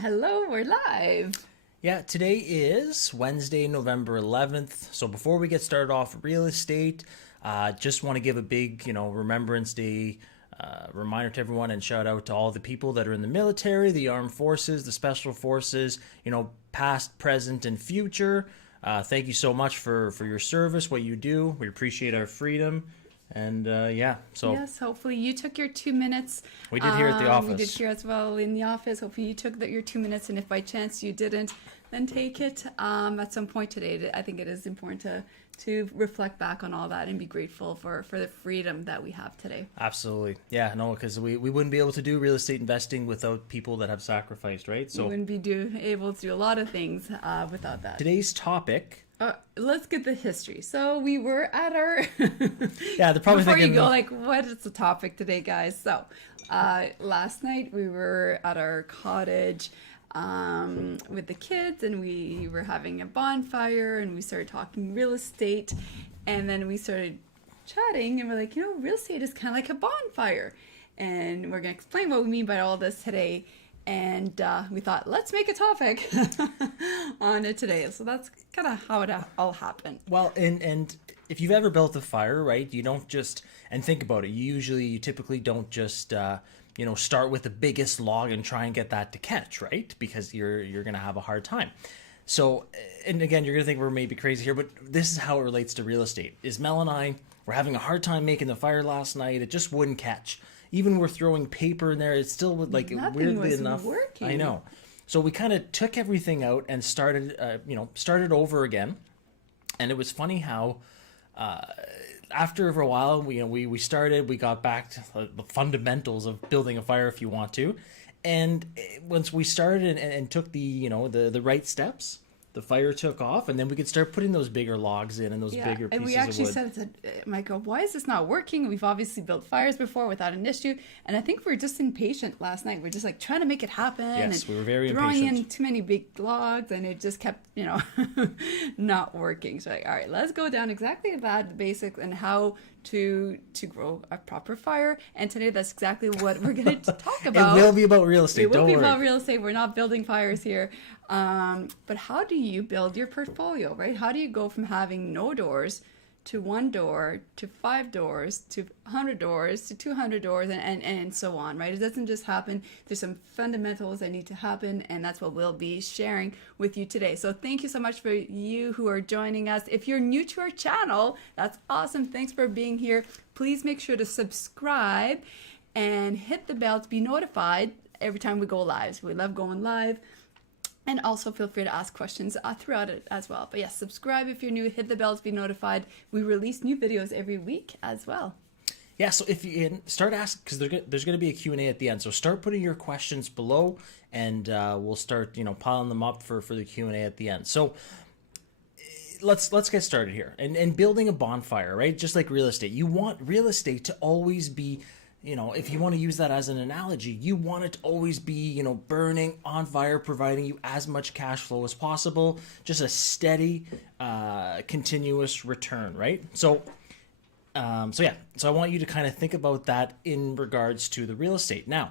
Hello, we're live. Yeah, today is Wednesday, November 11th. So before we get started off real estate, just want to give a big, Remembrance Day reminder to everyone and shout out to all the people that are in the military, the armed forces, the special forces, past, present, and future. Thank you so much for your service, what you do. We appreciate our freedom. And Yes, hopefully you took your 2 minutes. We did here at the office. We did here as well in the office. Hopefully you took your 2 minutes, and if by chance you didn't, then take it at some point today. I think it is important to reflect back on all that and be grateful for the freedom that we have today. Absolutely. Yeah, no, because we wouldn't be able to do real estate investing without people that have sacrificed, right? So we wouldn't be able to do a lot of things without that. Today's topic... let's get the history. So we were at our yeah, they're probably before thinking, you go like, what is the topic today, guys? So last night we were at our cottage with the kids, and we were having a bonfire, and we started talking real estate, and then we started chatting, and we're like, real estate is kind of like a bonfire, and we're gonna explain what we mean by all this today. And we thought, let's make a topic on it today. So that's kind of how it all happened. Well, and if you've ever built a fire, right, you don't just, and think about it, you typically don't just, start with the biggest log and try and get that to catch, right? Because you're going to have a hard time. So, and again, you're going to think we're maybe crazy here, but this is how it relates to real estate. Is Mel and I were having a hard time making the fire last night. It just wouldn't catch. Even we're throwing paper in there, it still would, like, nothing weirdly was enough. Working. I know. So we kind of took everything out and started over again. And it was funny how after a while, we got back to the fundamentals of building a fire, if you want to. And once we started and took the right steps, the fire took off, and then we could start putting those bigger logs in and those bigger pieces of wood. And we actually said to Michael, why is this not working? We've obviously built fires before without an issue. And I think we were just impatient last night. We're just like trying to make it happen. Yes, and we were very throwing impatient. in too many big logs, and it just kept, not working. So all right, let's go down exactly that, the basics, and how to grow a proper fire. And today that's exactly what we're going to talk about. It will be about real estate. It will Don't be worry. about real estate. We're not building fires here. But how do you build your portfolio, right? How do you go from having no doors to 1 door to 5 doors to 100 doors to 200 doors and so on, right? It doesn't just happen. There's some fundamentals that need to happen, and that's what we'll be sharing with you today. So thank you so much for you who are joining us. If you're new to our channel, that's awesome. Thanks for being here. Please make sure to subscribe and hit the bell to be notified every time we go live. So we love going live. And also feel free to ask questions throughout it as well. But yes, subscribe if you're new, hit the bell to be notified. We release new videos every week as well. Yeah, so if you start asking, because there's going to be a Q&A at the end. So start putting your questions below, and we'll start, piling them up for the Q&A at the end. So let's get started here. And building a bonfire, right? Just like real estate. You want real estate to always be, if you want to use that as an analogy, you want it to always be, burning on fire, providing you as much cash flow as possible, just a steady, continuous return, right? So I want you to kind of think about that in regards to the real estate. Now,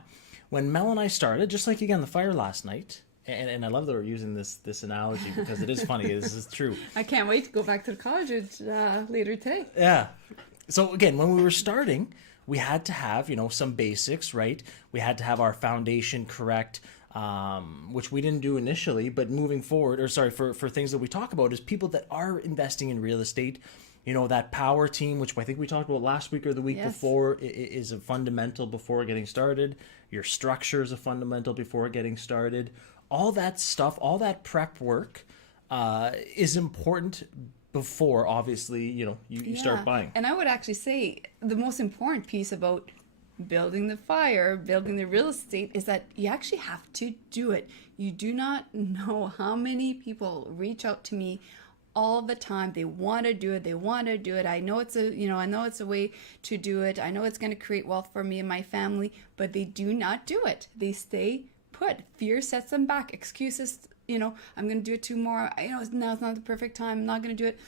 when Mel and I started, just like again the fire last night, and I love that we're using this analogy because it is funny. This is true. I can't wait to go back to the college later today. Yeah. So again, when we were starting, we had to have, some basics, right? We had to have our foundation correct, which we didn't do initially, but moving forward, for things that we talk about is people that are investing in real estate, that power team, which I think we talked about last week or the week before, is a fundamental before getting started. Your structure is a fundamental before getting started. All that stuff, all that prep work is important before, obviously, you start buying. And I would actually say the most important piece about building the fire, building the real estate, is that you actually have to do it. You do not know how many people reach out to me all the time. They want to do it. They want to do it. I know it's a way to do it. I know it's going to create wealth for me and my family, but they do not do it. They stay put. Fear sets them back. Excuses, I'm going to do it tomorrow. Now's not the perfect time. I'm not going to do it.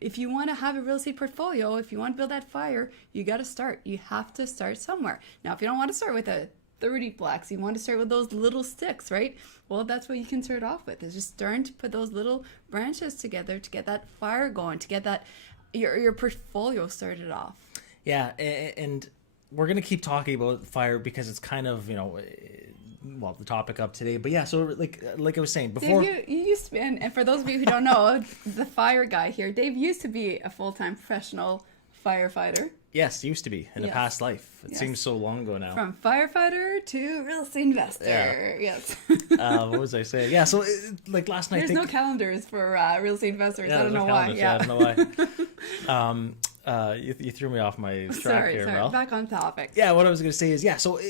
If you want to have a real estate portfolio, if you want to build that fire, you got to start. You have to start somewhere. Now, if you don't want to start with a 30-plex. You want to start with those little sticks, right? Well, that's what you can start off with, is just starting to put those little branches together to get that fire going, to get that your portfolio started off. Yeah, and we're going to keep talking about fire because it's kind of, well, the topic of today. But yeah, so like I was saying before... Dave, you used to be, and for those of you who don't know, the fire guy here, Dave used to be a full-time professional firefighter. Yes, used to be in a past life. It seems so long ago now. From firefighter to real estate investor. Yeah. Yes. What was I saying? Yeah, so like last night... There's no calendars for real estate investors. Yeah, I don't know why. Yeah, I don't know why. You threw me off my track here, Mel. Back on topic. Yeah, what I was going to say is, so...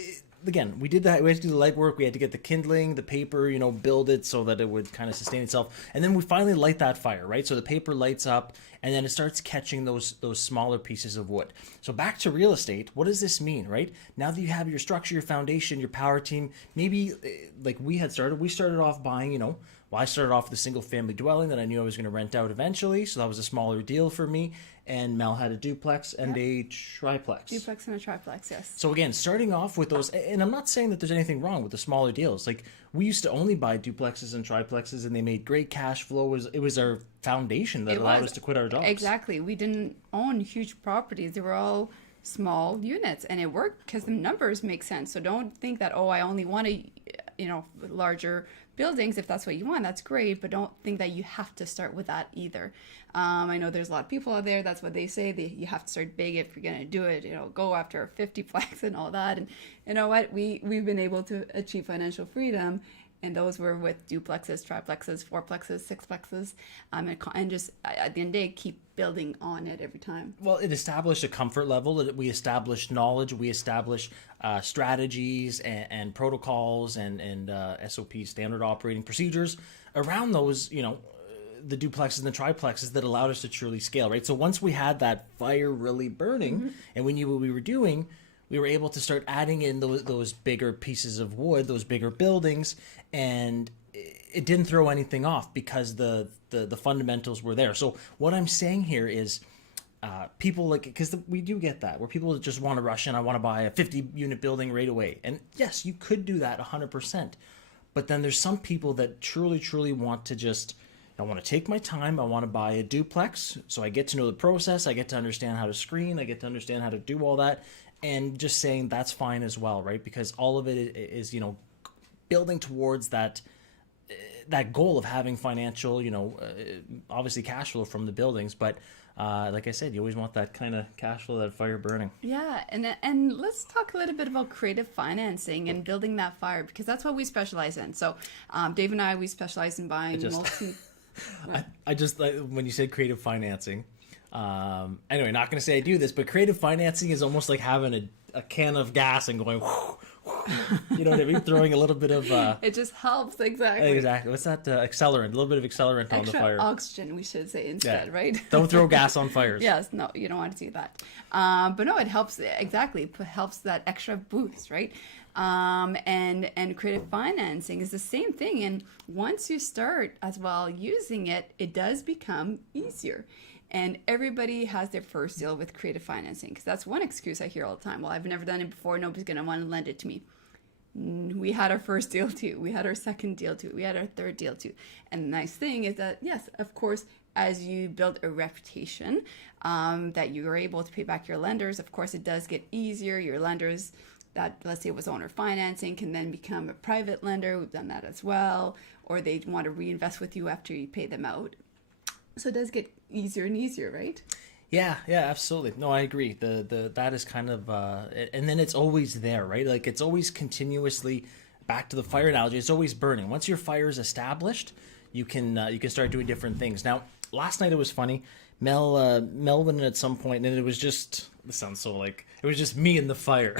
Again, we did that. We had to do the legwork. We had to get the kindling, the paper, build it so that it would kind of sustain itself. And then we finally light that fire, right? So the paper lights up, and then it starts catching those smaller pieces of wood. So back to real estate, what does this mean, right? Now that you have your structure, your foundation, your power team, maybe like we started off buying, well, I started off with a single family dwelling that I knew I was going to rent out eventually. So that was a smaller deal for me. And Mel had a duplex and a triplex. Duplex and a triplex, yes. So again, starting off with those, and I'm not saying that there's anything wrong with the smaller deals. Like, we used to only buy duplexes and triplexes, and they made great cash flow. It was our foundation that allowed us to quit our jobs. Exactly. We didn't own huge properties. They were all small units, and it worked because the numbers make sense. So don't think that, I only want larger buildings. If that's what you want, that's great, but don't think that you have to start with that either. I know there's a lot of people out there, that's what they say, you have to start big if you're going to do it, go after 50-plex and all that. And you know what, we've been able to achieve financial freedom, and those were with duplexes, triplexes, fourplexes, sixplexes, and just at the end of the day, keep building on it every time. Well, it established a comfort level. We established knowledge. We established strategies and protocols and SOPs, standard operating procedures, around those, the duplexes and the triplexes that allowed us to truly scale, right? So once we had that fire really burning and we knew what we were doing, we were able to start adding in those bigger pieces of wood, those bigger buildings, and it didn't throw anything off because the fundamentals were there. So what I'm saying here is people because we do get that, where people just want to rush in, I want to buy a 50-unit building right away. And yes, you could do that 100%. But then there's some people that truly want to just... I want to take my time. I want to buy a duplex so I get to know the process. I get to understand how to screen. I get to understand how to do all that. And just saying that's fine as well, right? Because all of it is, building towards that goal of having financial, obviously cash flow from the buildings. But like I said, you always want that kind of cash flow, that fire burning. Yeah, and let's talk a little bit about creative financing and building that fire, because that's what we specialize in. So Dave and I, we specialize in buying I just when you said creative financing, anyway, not going to say I do this, but creative financing is almost like having a can of gas and going, you know what I mean? Throwing a little bit of... it just helps, exactly. Exactly. What's that? Accelerant. A little bit of accelerant on the fire. Oxygen, we should say instead, right? Don't throw gas on fires. Yes, no, you don't want to do that. But no, it helps, exactly. It helps that extra boost, right? And creative financing is the same thing. And once you start as well using it, it does become easier. And everybody has their first deal with creative financing, because that's one excuse I hear all the time. Well, I've never done it before. Nobody's going to want to lend it to me. We had our first deal too. We had our second deal too. We had our third deal too. And the nice thing is that, yes, of course, as you build a reputation, that you are able to pay back your lenders, of course, it does get easier. Your lenders that, let's say, was owner financing can then become a private lender. We've done that as well. Or they want to reinvest with you after you pay them out. So it does get easier and easier, right? Yeah, absolutely. No, I agree. That is kind of, and then it's always there, right? Like, it's always continuously, back to the fire analogy, it's always burning. Once your fire is established, you can start doing different things. Now, last night it was funny. Mel went in at some point, and it was just, this sounds so like, it was just me and the fire.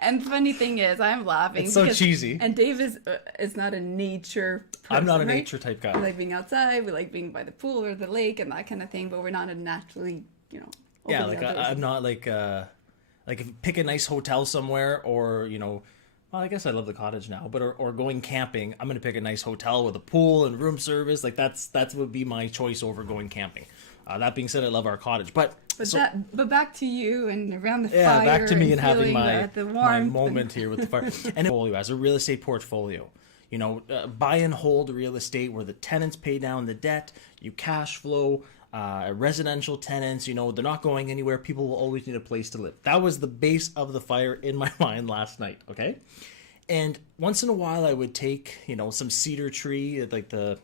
And the funny thing is, I'm laughing. It's so cheesy. And Dave is not a nature person, I'm not a right? nature type guy. We like being outside, we like being by the pool or the lake and that kind of thing, but we're not a naturally, Yeah, like I'm not like if you pick a nice hotel somewhere, or, well, I guess I love the cottage now, but or going camping, I'm going to pick a nice hotel with a pool and room service. Like that would be my choice over going camping. That being said, I love our cottage. But But So but back to you and around the yeah, fire. back to me and having feeling my the my warmth moment here with the fire. And portfolio, as a real estate portfolio, buy and hold real estate where the tenants pay down the debt, you cash flow. Residential tenants, they're not going anywhere. People will always need a place to live. That was the base of the fire in my mind last night. Okay, and once in a while I would take, some cedar tree, like the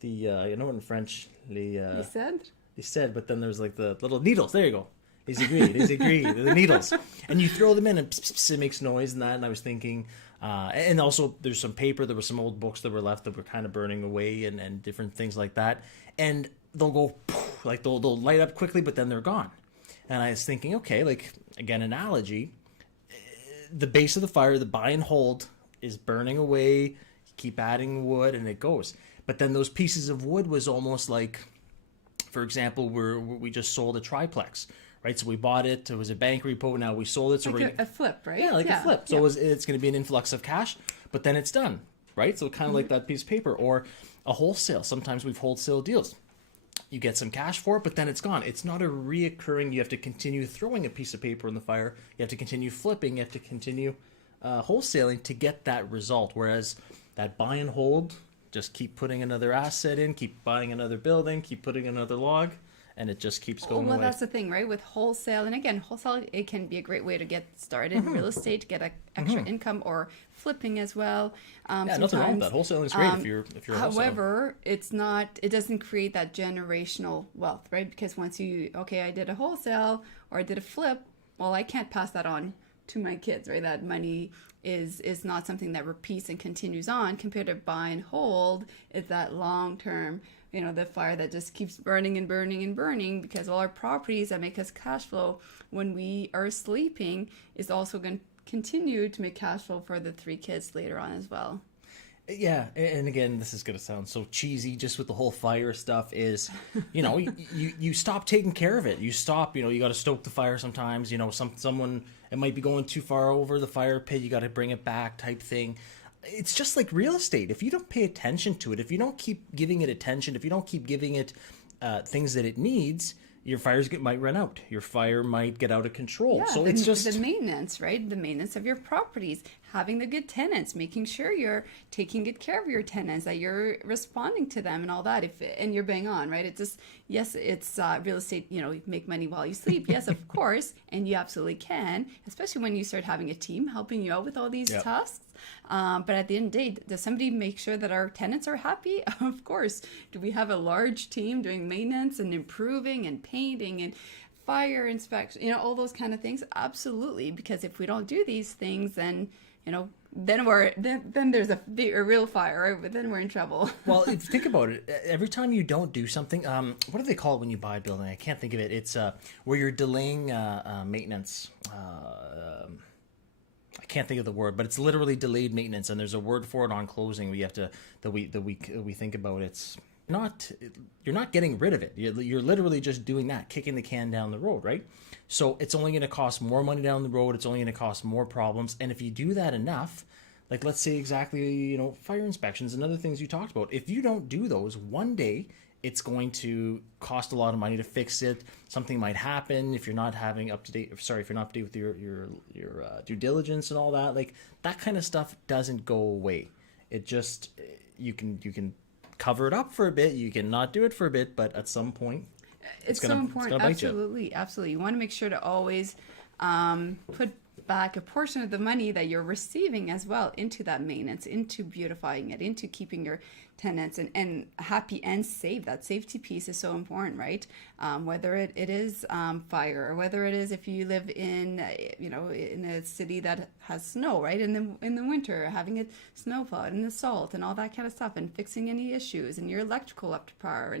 in French, you said. he said, but then there's like the little needles. There you go. He's agreed. The needles. And you throw them in and pss, pss, it makes noise and that. And I was thinking, and also there's some paper. There were some old books that were left that were kind of burning away and different things like that. And they'll go, poof, like they'll light up quickly, but then they're gone. And I was thinking, okay, like, again, analogy, the base of the fire, the buy and hold is burning away. Keep adding wood and it goes. But then those pieces of wood was almost like, for example, we just sold a triplex, right? So we bought it. It was a bank repo. Now we sold it. So Like a flip, right? Yeah, like a flip. So it's going to be an influx of cash, but then it's done, right? So kind of like that piece of paper or a wholesale. Sometimes we've wholesale deals. You get some cash for it, but then it's gone. It's not a reoccurring. You have to continue throwing a piece of paper in the fire. You have to continue flipping. You have to continue wholesaling to get that result. Whereas that buy and hold, just keep putting another asset in, keep buying another building, keep putting another log, and it just keeps going Well, away. that's the thing, right? With wholesale, and again, wholesale, it can be a great way to get started in real estate, to get extra income, or flipping as well. Yeah, nothing wrong with that. Wholesaling is great if you're a wholesaler. However, it doesn't create that generational wealth, right? Because once I did a wholesale or I did a flip, well, I can't pass that on to my kids, right? That money is not something that repeats and continues on. Compared to buy and hold, it's that long term, the fire that just keeps burning and burning and burning, because all our properties that make us cash flow when we are sleeping is also going to continue to make cash flow for the 3 kids later on as well. Yeah, and again, this is going to sound so cheesy just with the whole fire stuff is, you stop taking care of it. You stop, you got to stoke the fire sometimes, someone, it might be going too far over the fire pit, you got to bring it back type thing. It's just like real estate. If you don't pay attention to it, if you don't keep giving it attention, if you don't keep giving it things that it needs, your fires might run out. Your fire might get out of control. Yeah, So it's just the maintenance, right? The maintenance of your properties, having the good tenants, making sure you're taking good care of your tenants, that you're responding to them and all that. And you're bang on, right? It's just, yes, it's real estate, you make money while you sleep. Yes, of course. And you absolutely can, especially when you start having a team helping you out with all these tasks. But at the end of the day, does somebody make sure that our tenants are happy? Of course. Do we have a large team doing maintenance and improving and painting and fire inspection, all those kind of things? Absolutely. Because if we don't do these things, then, then there's a real fire, right? But then we're in trouble. Well, if you think about it, every time you don't do something, what do they call it when you buy a building? I can't think of it. It's where you're delaying maintenance. I can't think of the word, but it's literally delayed maintenance, and there's a word for it on closing. We have to that we think about. It's not, you're not getting rid of it. You're literally just doing that, kicking the can down the road, right? So it's only going to cost more money down the road. It's only going to cost more problems. And if you do that enough, like let's say exactly, fire inspections and other things you talked about, if you don't do those, one day it's going to cost a lot of money to fix it. Something might happen if you're not having if you're not up to date with your due diligence and all that. Like that kind of stuff doesn't go away. It just, you can cover it up for a bit. You can not do it for a bit, but at some point, it's so important. Absolutely. You want to make sure to always put back a portion of the money that you're receiving as well into that maintenance, into beautifying it, into keeping your tenants and happy and safe. That safety piece is so important, right? Whether it is fire, or whether it is if you live in in a city that has snow, right? In the winter, having it snow plowed and the salt and all that kind of stuff, and fixing any issues and your electrical up to par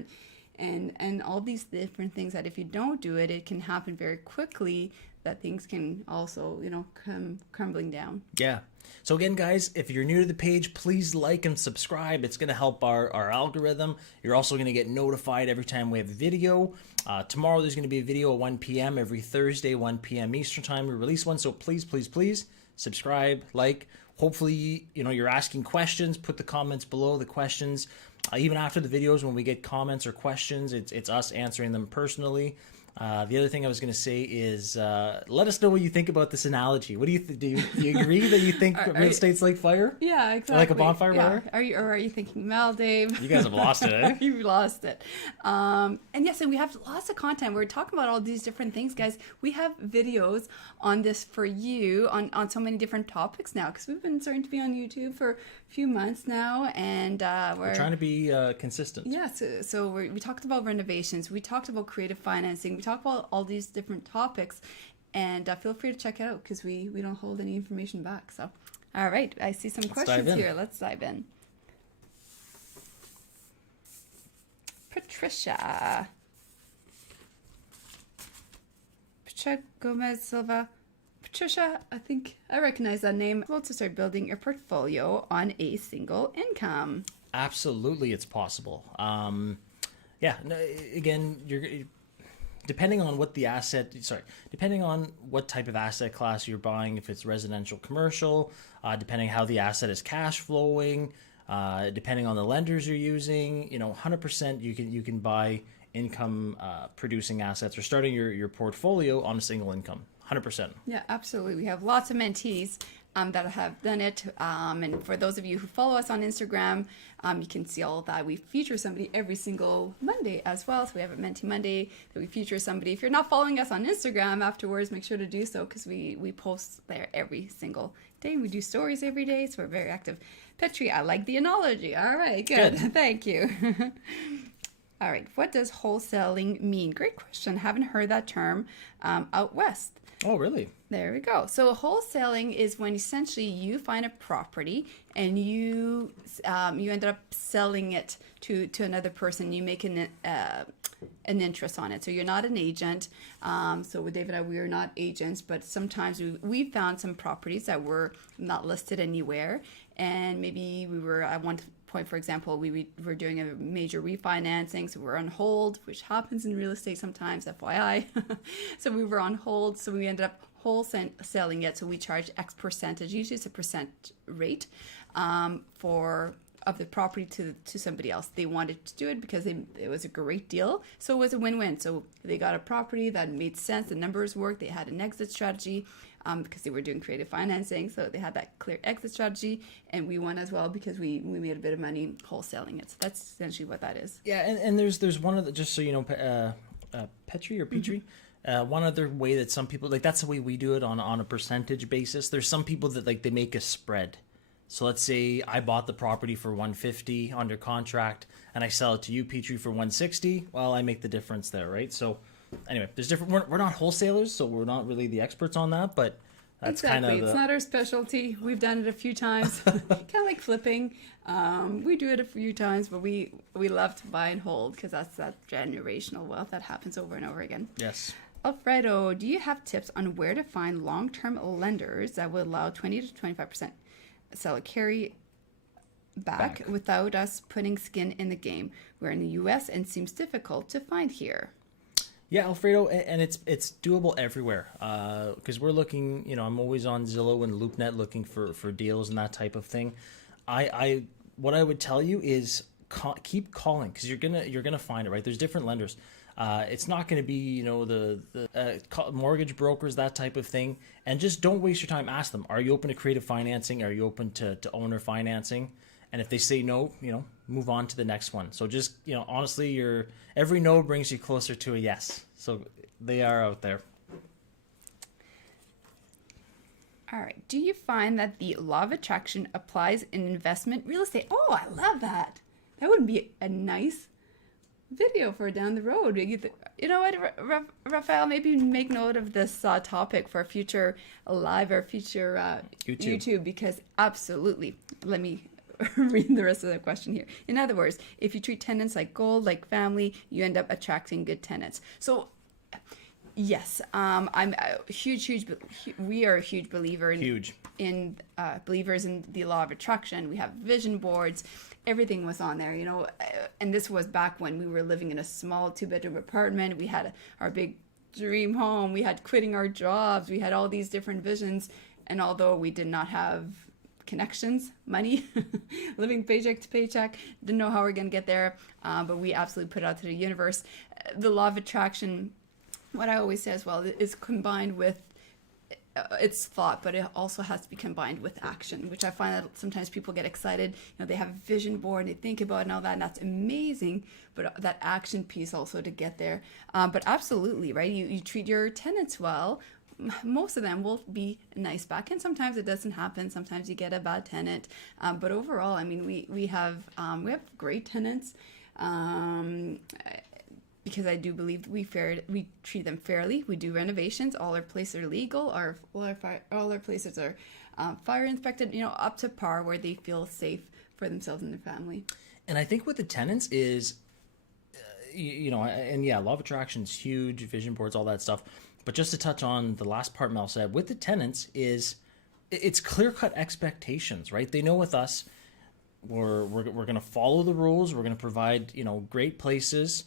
and all these different things that if you don't do it, it can happen very quickly, that things can also, come crumbling down. Yeah. So again, guys, if you're new to the page, please like and subscribe. It's going to help our algorithm. You're also going to get notified every time we have a video. Tomorrow there's going to be a video at 1 p.m. Every Thursday, 1 p.m. Eastern time, we release one. So please subscribe, like. Hopefully, you're asking questions. Put the comments below, the questions. Even after the videos, when we get comments or questions, it's us answering them personally. The other thing I was going to say is let us know what you think about this analogy. What do you do? You agree that you think real estate's like fire? Yeah, exactly. Like a bonfire, yeah. Are you thinking Mel, Dave? You guys have lost it, eh? You lost it. And yes, and we have lots of content. We're talking about all these different things, guys. We have videos on this for you on so many different topics now, because we've been starting to be on YouTube for a few months now, and we're trying to be consistent. Yeah, so we talked about renovations. We talked about creative financing. We talk about all these different topics, and feel free to check it out, because we don't hold any information back. So, all right, I see some questions here. Let's dive in. Patricia Gomez Silva. Patricia, I think I recognize that name. Well, to start building your portfolio on a single income. Absolutely, it's possible. Again, you're depending on what the depending on what type of asset class you're buying, if it's residential, commercial, depending how the asset is cash flowing, depending on the lenders you're using, 100% you can buy income producing assets or starting your portfolio on a single income. 100%. Yeah, absolutely. We have lots of mentees that have done it. And for those of you who follow us on Instagram, you can see all of that. We feature somebody every single Monday as well. So we have a Mentee Monday that we feature somebody. If you're not following us on Instagram afterwards, make sure to do so, because we post there every single day. We do stories every day, so we're very active. Petri, I like the analogy. All right, good. Thank you. All right, what does wholesaling mean? Great question. Haven't heard that term out west. Oh, really? There we go. So wholesaling is when essentially you find a property and you end up selling it to another person. You make an interest on it. So you're not an agent. So with David and I, we are not agents, but sometimes we found some properties that were not listed anywhere, and maybe we were at one point, for example, we were doing a major refinancing, so we're on hold, which happens in real estate sometimes, FYI. So we were on hold, so we ended up wholesaling it. So we charge X percentage, usually it's a percent rate, of the property to somebody else. They wanted to do it because it was a great deal, so it was a win-win. So they got a property that made sense, the numbers worked, they had an exit strategy, because they were doing creative financing, so they had that clear exit strategy, and we won as well because we made a bit of money wholesaling it. So that's essentially what that is. Yeah, and there's one of the, just so you know, Petri or Petri, one other way that some people, like, that's the way we do it on a percentage basis. There's some people that, like, they make a spread. So let's say I bought the property for $150 under contract, and I sell it to you, Petri, for $160. Well, I make the difference there, right? So anyway, there's different. We're not wholesalers, so we're not really the experts on that. But that's exactly. kind of it's not our specialty. We've done it a few times, kind of like flipping. We do it a few times, but we love to buy and hold, because that's that generational wealth that happens over and over again. Yes. Alfredo, do you have tips on where to find long-term lenders that would allow 20 to 25% seller carry back without us putting skin in the game? We're in the U.S. and seems difficult to find here. Yeah, Alfredo, and it's doable everywhere, because we're looking. I'm always on Zillow and LoopNet looking for deals and that type of thing. What I would tell you is keep calling, because you're gonna find it, right? There's different lenders. It's not going to be, the mortgage brokers, that type of thing. And just don't waste your time. Ask them, are you open to creative financing? Are you open to owner financing? And if they say no, move on to the next one. So just, honestly, every no brings you closer to a yes. So they are out there. All right. Do you find that the law of attraction applies in investment real estate? Oh, I love that. That would be a nice video for down the road. You know what, Raphael, maybe make note of this topic for a future live or future YouTube, because absolutely. Let me read the rest of the question here. In other words, if you treat tenants like gold, like family, you end up attracting good tenants. So yes, I'm a we are a huge believer in believers in the law of attraction. We have vision boards. Everything was on there, and this was back when we were living in a small 2-bedroom apartment. We had our big dream home. We had quitting our jobs. We had all these different visions. And although we did not have connections, money, living paycheck to paycheck, didn't know how we're going to get there, but we absolutely put it out to the universe. The law of attraction what I always say as well is combined with it's thought, but it also has to be combined with action, which I find that sometimes people get excited. They have a vision board, they think about it and all that, and that's amazing. But that action piece also to get there. But absolutely, right? You treat your tenants well. Most of them will be nice back, and sometimes it doesn't happen. Sometimes you get a bad tenant, but overall, I mean, we have great tenants. Because I do believe we treat them fairly. We do renovations. All our places are legal. All our places are fire inspected. Up to par where they feel safe for themselves and their family. And I think with the tenants is, law of attraction is huge, vision boards, all that stuff. But just to touch on the last part Mel said, with the tenants is, it's clear-cut expectations, right? They know with us, we're going to follow the rules. We're going to provide, great places.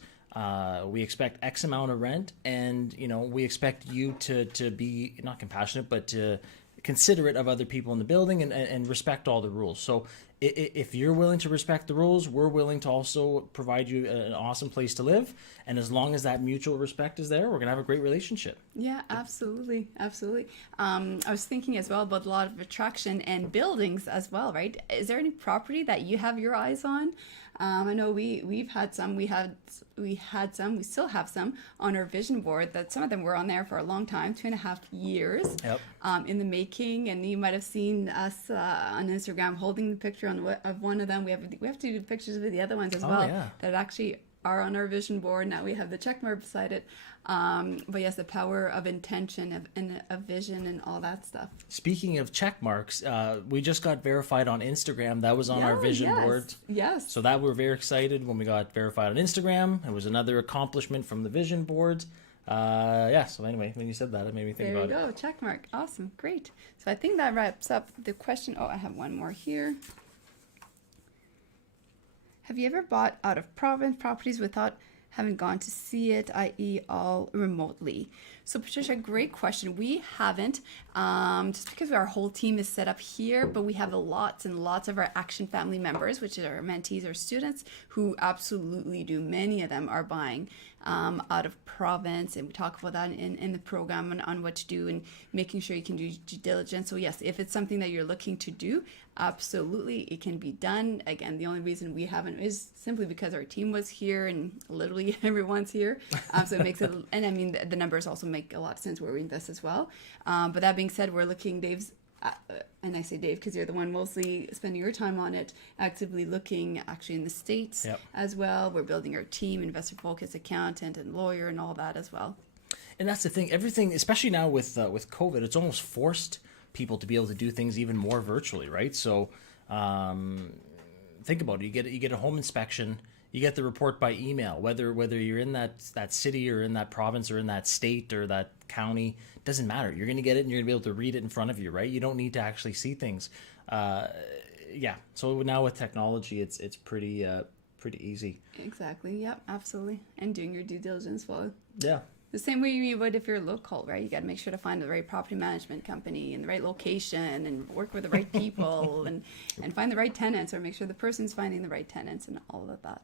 We expect X amount of rent, and we expect you to be not compassionate, but to considerate of other people in the building and respect all the rules. So if you're willing to respect the rules, we're willing to also provide you an awesome place to live. And as long as that mutual respect is there, we're gonna have a great relationship. Yeah, absolutely. I was thinking as well about a lot of attraction and buildings as well, right? Is there any property that you have your eyes on? I know we've had some. We still have some on our vision board. That some of them were on there for a long time, 2.5 years. Yep. In the making, and you might have seen us on Instagram holding the picture of one of them. We have to do pictures of the other ones as well. Yeah. That actually are on our vision board. Now we have the check mark beside it. But yes, the power of intention of vision and all that stuff. Speaking of check marks, we just got verified on Instagram. That was on our vision board. Yes. So that we're very excited when we got verified on Instagram. It was another accomplishment from the vision board. So anyway, when you said that, it made me think about it. There you go, check mark. Awesome, great. So I think that wraps up the question. Oh, I have one more here. Have you ever bought out of province properties without having gone to see it, i.e. all remotely? So Patricia, great question. We haven't, just because our whole team is set up here, but we have lots and lots of our Action Family members, which are our mentees or students, who absolutely do. Many of them are buying out of province, and we talk about that in the program on what to do and making sure you can do due diligence. So yes, if it's something that you're looking to do, absolutely it can be done. Again, the only reason we haven't is simply because our team was here and literally everyone's here, so it makes it, and I mean the numbers also make a lot of sense where we invest as well. But that being said, we're looking, Dave's and I say Dave because you're the one mostly spending your time on it, actively looking actually in the States. Yep. As well. We're building our team, investor focused accountant and lawyer and all that as well. And that's the thing, everything, especially now with COVID, it's almost forced people to be able to do things even more virtually, right? So think about it. You get a home inspection, you get the report by email, whether you're in that city or in that province or in that state or that county, doesn't matter. You're going to get it and you're going to be able to read it in front of you, right? You don't need to actually see things. So now with technology, it's pretty easy. Exactly. Yep. Absolutely. And doing your due diligence well. Yeah. The same way you would if you're local, right? You got to make sure to find the right property management company and the right location and work with the right people and find the right tenants, or make sure the person's finding the right tenants and all of that.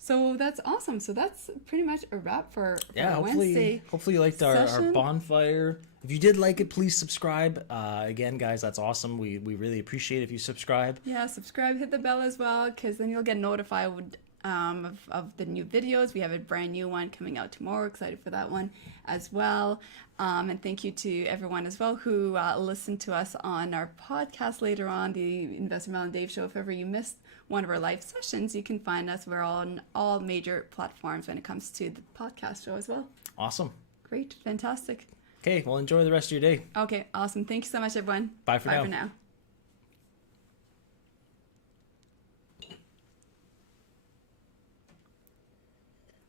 So that's awesome. So that's pretty much a wrap for Wednesday. Hopefully you liked our bonfire. If you did like it, please subscribe. Again, guys, that's awesome. We really appreciate it if you subscribe. Yeah, subscribe, hit the bell as well, because then you'll get notified of the new videos. We have a brand new one coming out tomorrow. Excited for that one as well. And thank you to everyone as well who listened to us on our podcast later on, the Investor Mel and Dave Show. If ever you missed one of our live sessions, you can find us. We're on all major platforms when it comes to the podcast show as well. Awesome. Great. Fantastic. Okay, well, enjoy the rest of your day. Okay, awesome. Thank you so much, everyone. Bye for now. Bye for now.